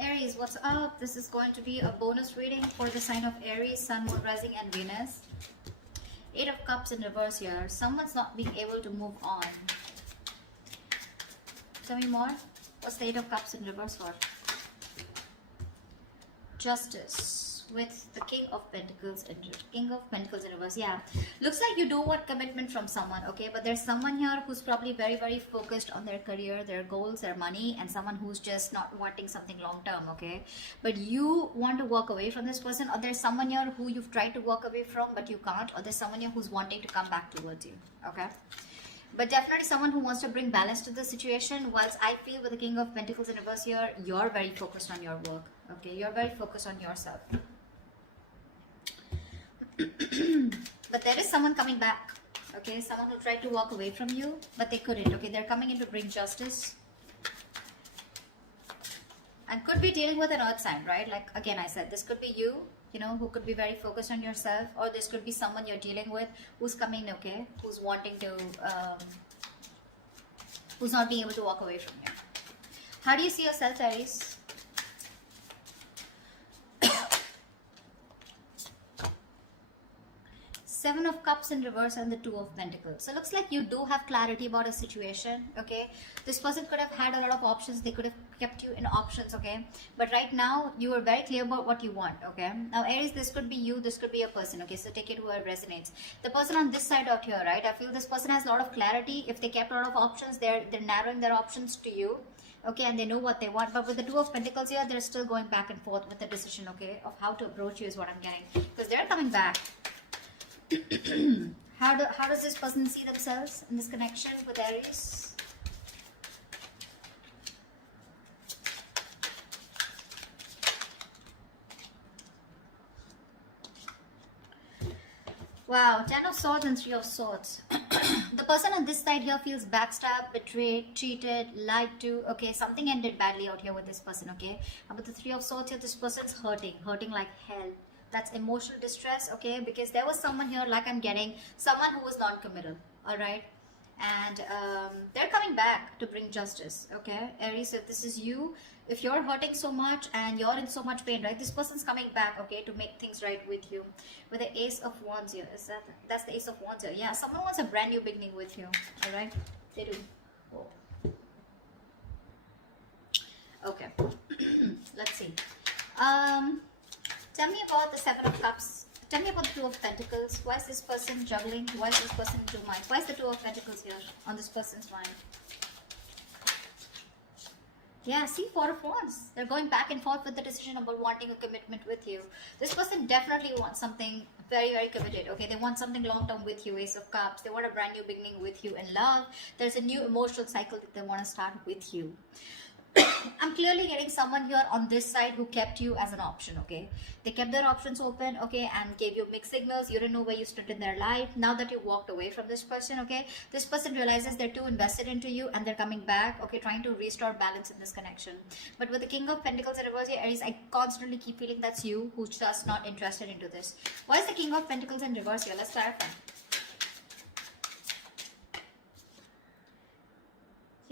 Aries, what's up? This is going to be a bonus reading for the sign of Aries, Sun, Moon, Rising, and Venus. Eight of Cups in reverse here. Someone's not being able to move on. Tell me more. What's the Eight of Cups in reverse for? Justice with the King of Pentacles in reverse. Yeah, looks like you do want commitment from someone, okay, but there's someone here who's probably very focused on their career, their goals, their money, and someone who's just not wanting something long term, okay, but you want to walk away from this person, or there's someone here who you've tried to walk away from but you can't, or there's someone here who's wanting to come back towards you, okay. But definitely someone who wants to bring balance to the situation. Whilst I feel with the King of Pentacles in reverse here, you're very focused on your work, okay, you're very focused on yourself. But there is someone coming back, okay, someone who tried to walk away from you but they couldn't, okay, they're coming in to bring justice, and could be dealing with an earth sign, right? Like again I said, this could be you, you know, who could be very focused on yourself, or this could be someone you're dealing with who's coming, okay, who's wanting to who's not being able to walk away from you. How do you see yourself, Aries? Seven of Cups in reverse and the Two of Pentacles. So it looks like you do have clarity about a situation, okay. This person could have had a lot of options, they could have kept you in options, okay, but right now you are very clear about what you want, okay. Now Aries, this could be you, this could be a person, okay, so take it where it resonates. The person on this side out here, right, I feel this person has a lot of clarity. If they kept a lot of options, they're narrowing their options to you, okay, and they know what they want. But with the Two of Pentacles here, they're still going back and forth with the decision, okay, of how to approach you is what I'm getting, because they're coming back. How does this person see themselves in this connection with Aries? Wow, Ten of Swords and Three of Swords. The person on this side here feels backstabbed, betrayed, cheated, lied to. Okay, something ended badly out here with this person, okay? And with the Three of Swords here, this person's hurting like hell. That's emotional distress, okay, because there was someone here, like I'm getting, someone who was non-committal, all right, and they're coming back to bring justice, okay. Aries, if this is you, if you're hurting so much and you're in so much pain, right, this person's coming back, okay, to make things right with you. With the Ace of Wands here, that's the Ace of Wands here. Yeah, someone wants a brand new beginning with you, all right, they do. Oh. Okay. Let's see. Tell me about the Seven of Cups. Tell me about the Two of Pentacles. Why is this person juggling? Why is this person in two minds? Why is the Two of Pentacles here on this person's mind? Yeah, see, Four of Wands. They're going back and forth with the decision about wanting a commitment with you. This person definitely wants something very committed, okay? They want something long-term with you, Ace of Cups. They want a brand new beginning with you in love. There's a new emotional cycle that they want to start with you. I'm clearly getting someone here on this side who kept you as an option, okay? They kept their options open, okay, and gave you mixed signals. You didn't know where you stood in their life. Now that you walked away from this person, okay, this person realizes they're too invested into you and they're coming back, okay, trying to restore balance in this connection. But with the King of Pentacles in reverse here, Aries, I constantly keep feeling that's you who's just not interested into this. Why is the King of Pentacles in reverse here? Let's clarify.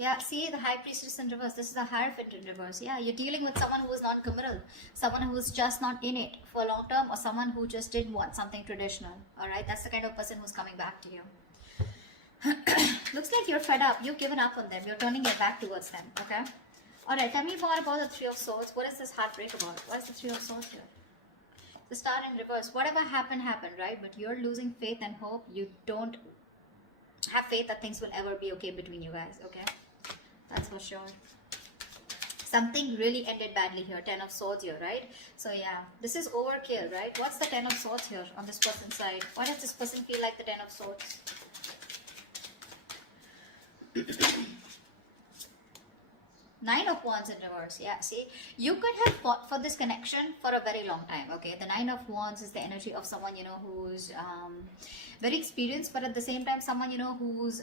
Yeah, see, the High Priestess in reverse. This is the Hierophant in reverse. Yeah, you're dealing with someone who is non-committal, someone who is just not in it for long term, or someone who just didn't want something traditional. All right, that's the kind of person who's coming back to you. Looks like you're fed up. You've given up on them. You're turning your back towards them. Okay. All right. Tell me more about the Three of Swords. What is this heartbreak about? Why is the Three of Swords here? The Star in reverse. Whatever happened, right? But you're losing faith and hope. You don't have faith that things will ever be okay between you guys. Okay. That's for sure. Something really ended badly here. Ten of Swords here, right? So yeah, this is overkill, right? What's the Ten of Swords here on this person's side? Why does this person feel like the Ten of Swords? Nine of Wands in reverse. Yeah, see, you could have fought for this connection for a very long time, okay? The Nine of Wands is the energy of someone, you know, who's very experienced, but at the same time someone, you know, who's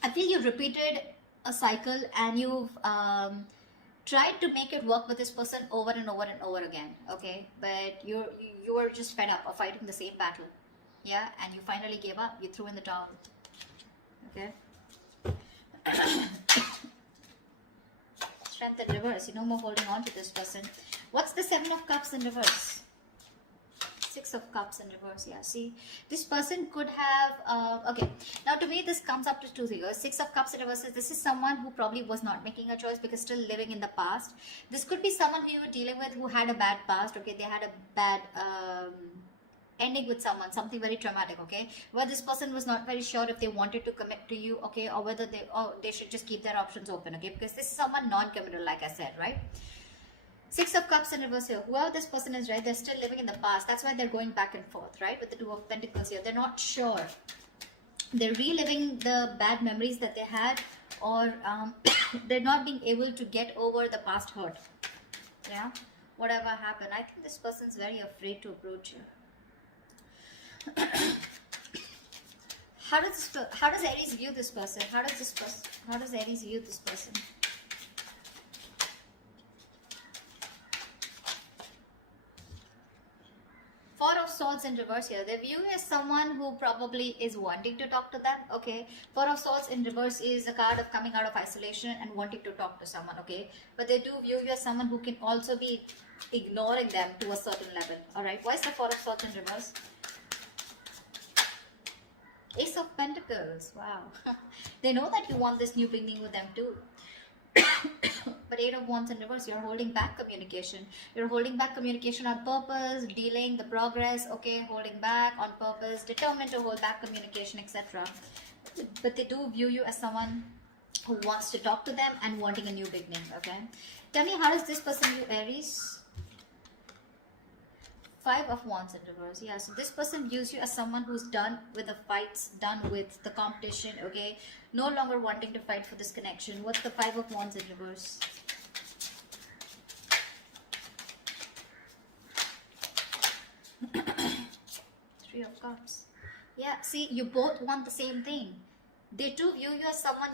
I feel you've repeated a cycle and you've tried to make it work with this person over and over and over again, okay? But you were just fed up of fighting the same battle, yeah? And you finally gave up. You threw in the towel, okay? Strength in reverse. No more holding on to this person. What's the Seven of Cups in reverse? Six of Cups in reverse. Yeah, see, this person could have okay, now to me this comes up to two things. Six of Cups in reverse is, this is someone who probably was not making a choice because still living in the past. This could be someone who you were dealing with who had a bad past. Okay, they had a bad ending with someone, something very traumatic. Okay, where this person was not very sure if they wanted to commit to you. Okay, or whether they should just keep their options open. Okay, because this is someone non-committal, like I said, right? Six of Cups in reverse here. Whoever this person is, right, they're still living in the past. That's why they're going back and forth, right? With the Two of Pentacles here. They're not sure. They're reliving the bad memories that they had, or they're not being able to get over the past hurt. Yeah? Whatever happened. I think this person's very afraid to approach you. How does Aries view this person? How does Aries view this person? Four of Swords in reverse here. They view you as someone who probably is wanting to talk to them. Okay. Four of Swords in reverse is a card of coming out of isolation and wanting to talk to someone. Okay. But they do view you as someone who can also be ignoring them to a certain level. Alright. Why is the Four of Swords in reverse? Ace of Pentacles. Wow. They know that you want this new beginning with them too. But Eight of Wands in reverse, you're holding back communication. You're holding back communication on purpose, delaying the progress, okay, holding back on purpose, determined to hold back communication, etc. But they do view you as someone who wants to talk to them and wanting a new beginning, okay? Tell me, how does this person view Aries? Five of Wands in reverse. Yeah, so this person views you as someone who's done with the fights, done with the competition, okay? No longer wanting to fight for this connection. What's the Five of Wands in reverse? Three of Cups. Yeah, see, you both want the same thing. They do view you as someone,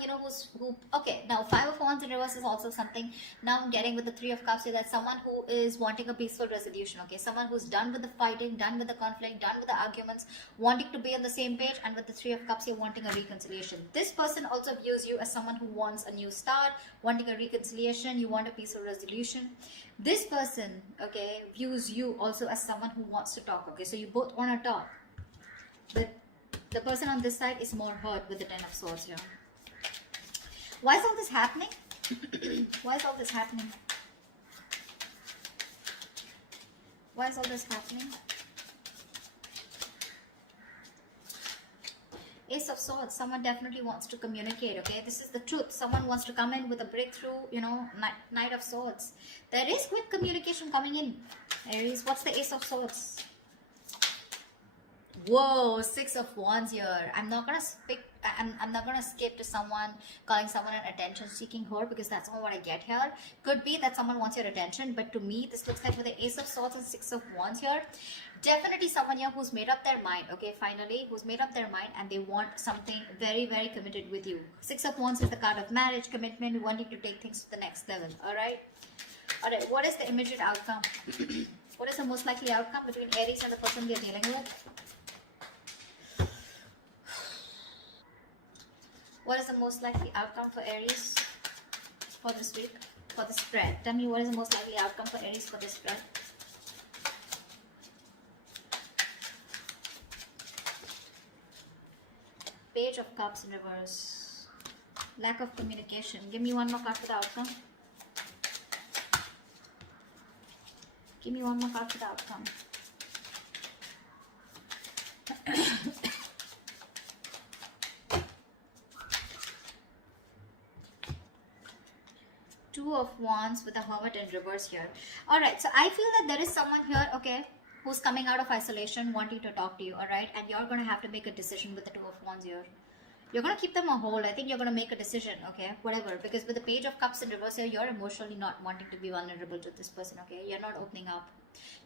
okay, now Five of Wands in reverse is also something. Now I'm getting with the Three of Cups here, that someone who is wanting a peaceful resolution, okay? Someone who's done with the fighting, done with the conflict, done with the arguments, wanting to be on the same page, and with the Three of Cups here, wanting a reconciliation. This person also views you as someone who wants a new start, wanting a reconciliation, you want a peaceful resolution. This person, okay, views you also as someone who wants to talk, okay? So you both want to talk. But the person on this side is more hurt with the Ten of Swords here. Why is all this happening? Why is all this happening? Why is all this happening? Ace of Swords. Someone definitely wants to communicate, okay? This is the truth. Someone wants to come in with a breakthrough, Knight of Swords. There is quick communication coming in. Aries, what's the Ace of Swords? Whoa, Six of Wands here. I'm not gonna skip to someone calling someone an attention-seeking whore, because that's not what I get here. Could be that someone wants your attention, but to me, this looks like with the Ace of Swords and Six of Wands here, definitely someone here who's made up their mind. Okay, finally, who's made up their mind and they want something very, very committed with you. Six of Wands is the card of marriage, commitment, wanting to take things to the next level. All right. What is the immediate outcome? What is the most likely outcome between Aries and the person they're dealing with? What is the most likely outcome for Aries for this week, for the spread? Tell me, what is the most likely outcome for Aries for this spread? Page of Cups in reverse. Lack of communication. Give me one more card for the outcome. Give me one more card for the outcome. Two of Wands with a Hermit in reverse here. Alright, so I feel that there is someone here, okay, who's coming out of isolation, wanting to talk to you, alright? And you're going to have to make a decision with the Two of Wands here. You're going to keep them on hold. I think you're going to make a decision, okay? Whatever. Because with the Page of Cups in reverse here, you're emotionally not wanting to be vulnerable to this person, okay? You're not opening up.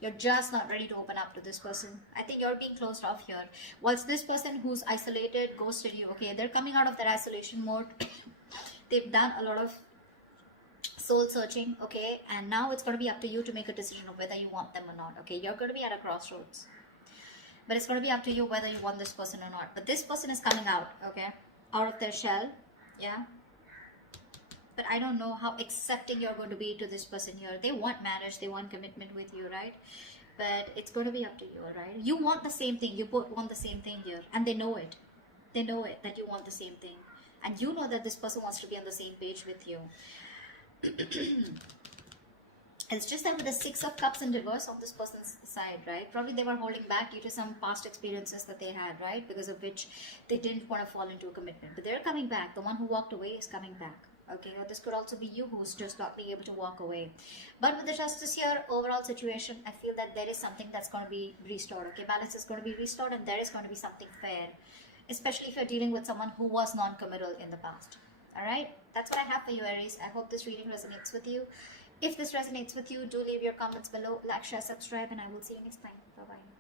You're just not ready to open up to this person. I think you're being closed off here. Whilst this person who's isolated, ghosted you, okay? They're coming out of their isolation mode. They've done a lot of soul searching, okay? And now it's going to be up to you to make a decision of whether you want them or not, okay? You're going to be at a crossroads. But it's going to be up to you whether you want this person or not. But this person is coming out, okay? Out of their shell, yeah? but I don't know how accepting you're going to be to this person here. They want marriage, they want commitment with you, right? But it's going to be up to you, all right? You want the same thing. You both want the same thing here, and they know it. They know it, that you want the same thing, and you know that this person wants to be on the same page with you. It's just that with the Six of Cups in reverse on this person's side, right? Probably they were holding back due to some past experiences that they had, right? Because of which they didn't want to fall into a commitment. But they're coming back. The one who walked away is coming back. Okay, or this could also be you who's just not being able to walk away. But with the Justice here, overall situation, I feel that there is something that's going to be restored. Okay, balance is going to be restored, and there is going to be something fair. Especially if you're dealing with someone who was non-committal in the past. Alright, that's what I have for you, Aries. I hope this reading resonates with you. If this resonates with you, do leave your comments below, like, share, subscribe, and I will see you next time. Bye-bye.